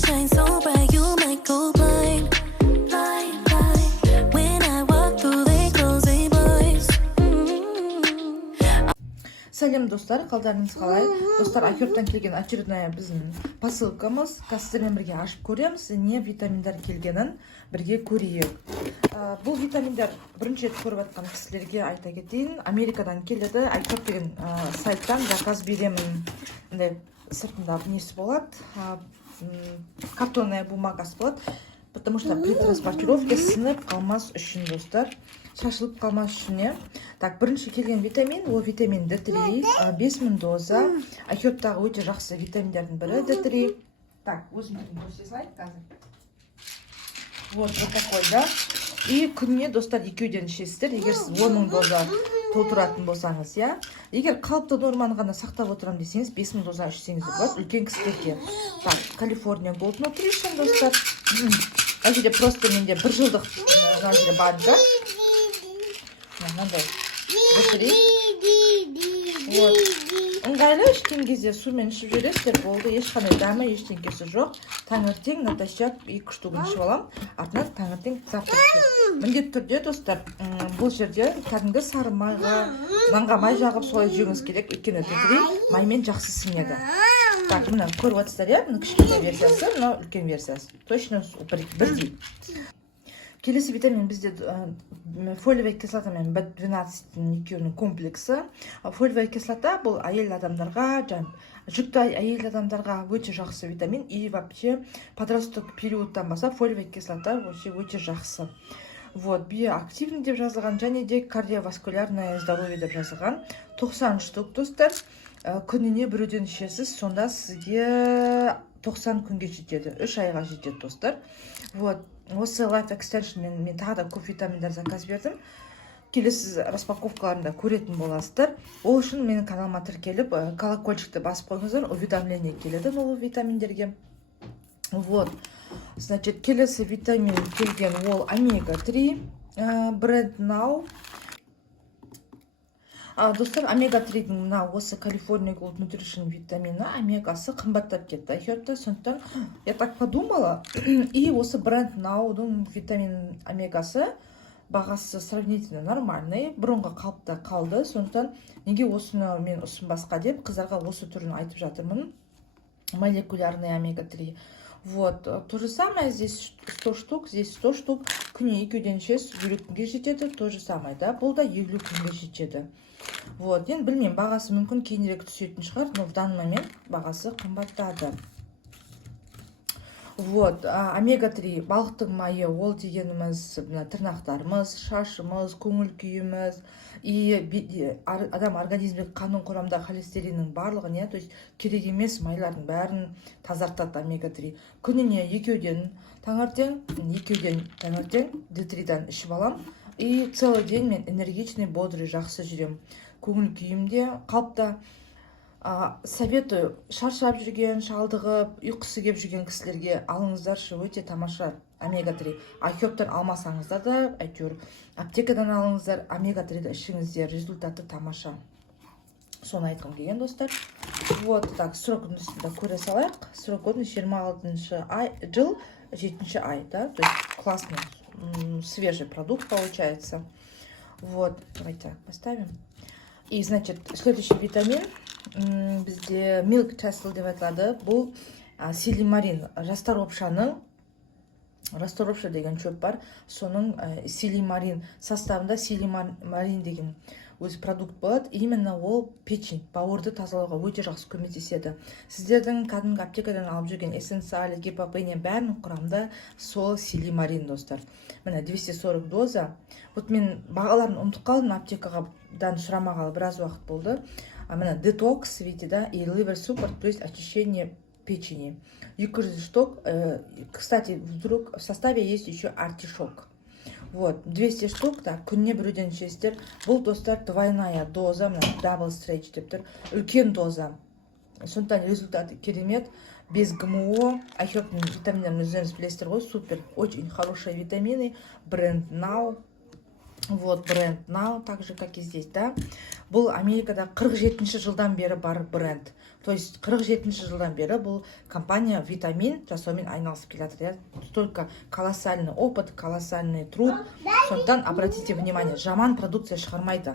shine so bright, you might go blind. Blind, blind. When I walk through, they close their blinds. Сәлем достар, қалдарыңыз қалай? Достар, Айкөрттен келген очередная біздің посылкамыз. Қазірмен бірге ашып көреміз, не витаминдар келгенін бірге көрейік. Бұл витаминдар бірінші рет көріп жатқан кісілерге айта кетейін. Америкадан келеді. Айкөрт деген сайттан заказ беремін. Сыртында несі болады, картонная бумагасы болады. Потому что при транспортировке сынып қалмас үшін, достар. Шашылып қалмас үшін. Так, бірінші келген витамин, ол витамин D3, 5000 доза. Айкөрттағы өте жақсы витаминдердің бірі D3. Так, өзіміздің көрсете салайық қазір. Вот такой, да. И күніне, достар, екеуден ішесіздер, егер сіз 10 000 доза толтыратын болсаңыз, я. Егер қалыпты норманы ғана сақтап отырам десеңіз, 5000 доза ішсеңіз болады, үлкен кісілерге. Так, California Gold Nutrition, достар. Мына жерде просто менде 1 жылдық мына жерде бар, да. Мынандай. Вот. Ыңғайлы, ішкен кезде сумен ішіп жүресіздер, болды, ешқандай дәмі, ештеңкесі жоқ. Таңертең натощак 2 штугын ішіп алам, артынан таңертең завтрак ішемін. Міндетті түрде, достар, бұл жерде кәдімгі сары майға, нанға май жағып солай жеуіңіз керек, өйткені D3 маймен жақсы сіңеді. Так, мына көріп отырсыздар, иә, мына кішкентай версиясы, мына үлкен версиясы. Точно бірдей. Келесі витамин бізде фолиевая кислота мен B12 екеуінің комплексі. Фолиевая кислота бұл әйел адамдарға, жүкті әйел адамдарға өте жақсы витамин. И вообще подросток периодтан баса фолиевая кислота өте жақсы. Вот, биоактивный деп жазылған, және де кардиоваскулярное здоровье деп жазылған. 90 штук, достар. Күніне біруден ішесіз, сонда сізге 90 күнге жетеді, 3 айға жетеді, достар. Вот, осы Life Extension мен тағы да көп витаминдар заказ бердім. Келесі распаковкаларында көретін боласыздар. Ол үшін менің каналыма тіркеліп, колокольчикті басып қойыңыздар, уведомление келеді новый витаминдерге. Вот, значит, келесі витамин келген ол омега-3 бренд Now. Достар, омега-3-дің осы California Gold Nutrition витамины омегасы қымбаттап кетті. Айкөртті, сондықтан я так подумала, и осы бренд Now-дің витамин омегасы бағасы сравнительно нормальный, бұрынғы қалыпта қалды. Сондықтан неге осыны мен ұсынбасқа деп қыздарға осы түрін айтып жатырмын. Молекулярный омега-3. Вот, то же самое, здесь 100 штук, здесь 100 штук. Күніне екеуден ішесіз, 50 күнге жетеді, то же самое, да, бұл да 50 күнге жетеді. Вот, енді білмеймін, бағасы мүмкін кейінірек түсетін шығар, но в данный момент бағасы қымбаттады. Вот, омега-3 балықтың майы, ол дегеніміз тырнақтарымыз, шашымыз, көңіл күйіміз, и адам организмге қанның құрамында холестериннің барлығы, не, то есть керек емес майлардың бәрін тазартады омега-3. Күніне екеуден таңертең D3-дан ішіп алам. И целый день мен энергичный, бодрый, жақсы жүрем. Көңіл күйімде қалыпта. Советую, шаршап жүрген, шалдығып, ұйқысы кеп жүрген кісілерге алыңыздаршы, өте тамаша омега-3. Айкөрттен алмасаңыздар да, әйтеуір аптекадан алыңыздар, омега-3-ді ішіңіздер, результаты тамаша. Соны айтқым келген, достар. Вот, так, срок годностьті көре салайық. Срок годности 26 жыл, 7 ай, да, то есть классный, свежий продукт получается. Вот, давайте поставим. И, значит, следующий витамин бізде Milk Thistle деп айтылады. Бұл силимарин, расторопша деген шөп бар. Соның силимарин составында силимарин деген өзі продукт болады. Именно ол печень, бауырды тазалауға өте жақсы көмектеседі. Сіздердің кәдімгі аптекадан алып жүрген эссенциаль, гипопения бәрінің құрамында сол силимарин, достар. Міне 240 доза. Вот мен бағаларын ұмытып қалдым, аптекадан сұрамағалы біраз уақыт болды. Міне детокс, видите, да, и liver support, то есть очищение печени. 200 штук. Кстати, вдруг в составе есть еще артишок. Вот, 200 штук, так, күніне біруден ішесіздер. Бұл, достар, двойная доза, double stretch деп тұр, үлкен доза. Сондықтан результаты керемет, без ГМО. Айкөрттің витаминдерін өздеріңіз білесіздер ғой, супер, очень хорошие витамины, бренд Now. Вот бренд Now, так же, как и здесь, да. Бұл Америкада 47-ші жылдан бері бар бренд. То есть 47-ші жылдан бері бұл компания витамин жасаумен айналысып келе жатыр, иә. Столько колоссальный опыт, колоссальный труд. Сондықтан обратите внимание, жаман продукция шығармайды.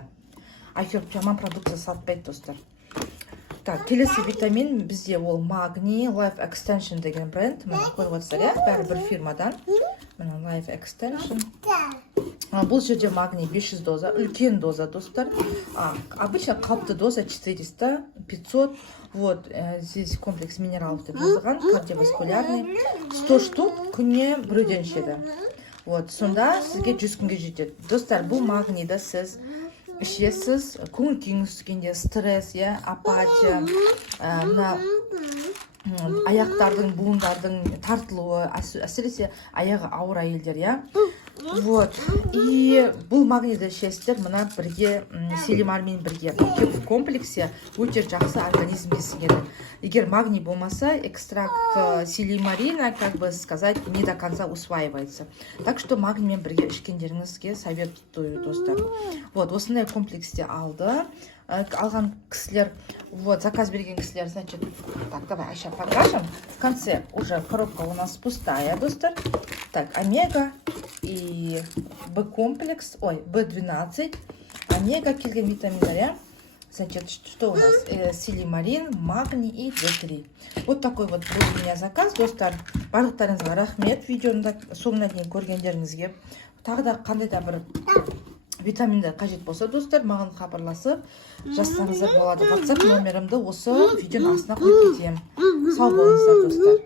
Айфер жаман продукция сатпайды, достар. Так, келесі витамин бізде ол Magni Life Extension деген бренд. Мына қойып отырсыздар, иә, бәрі бір фирмадан. Мына Life Extension. Бұл жерде магний 500 доза, үлкен доза, достар. Обычно қалыпты доза 400, 500. Вот, здесь комплекс минералов деп жазылған, кардиоваскулярный. 100 штук күніне біреуден ішеді. Вот, сонда сізге 100 күнге жетеді. Достар, бұл магнийді сіз ішесіз, көңіл күйіңіз түскенде стресс, апатия, мына аяқтардың, буындардың тартылуы, әсіресе аяғы ауыр әйелдер, иә. Вот. И бұл магнийді ішесіздер, мына бірге селимармен бірге. В комплексе өте жақсы организмге сіңеді. Егер магний болмаса, экстракт селимарина, как бы сказать, не до конца усваивается. Так что магниймен бірге ішкендеріңізге советую, достар. Вот, осындай комплексте алды. Алған кісілер, вот, заказ берген кісілер, значит, так, давай, Айша, покажем. В конце уже коробка у нас пустая, достар. Так, омега и Б-комплекс, ой, Б12, омега келген витаминдар, значит, что у нас? Силимарин, магний и Д3. Вот такой вот был у меня заказ, достар. Барлықтарыңызға рахмет, видеоны соңына дейін көргендеріңізге. Тағы да қандай да бір витаминдар қажет болса, достар, маған хабарласып жазсаңыздар болады. WhatsApp номерімді осы видеоның астына қойып кетемін. Сау болыңыздар, достар.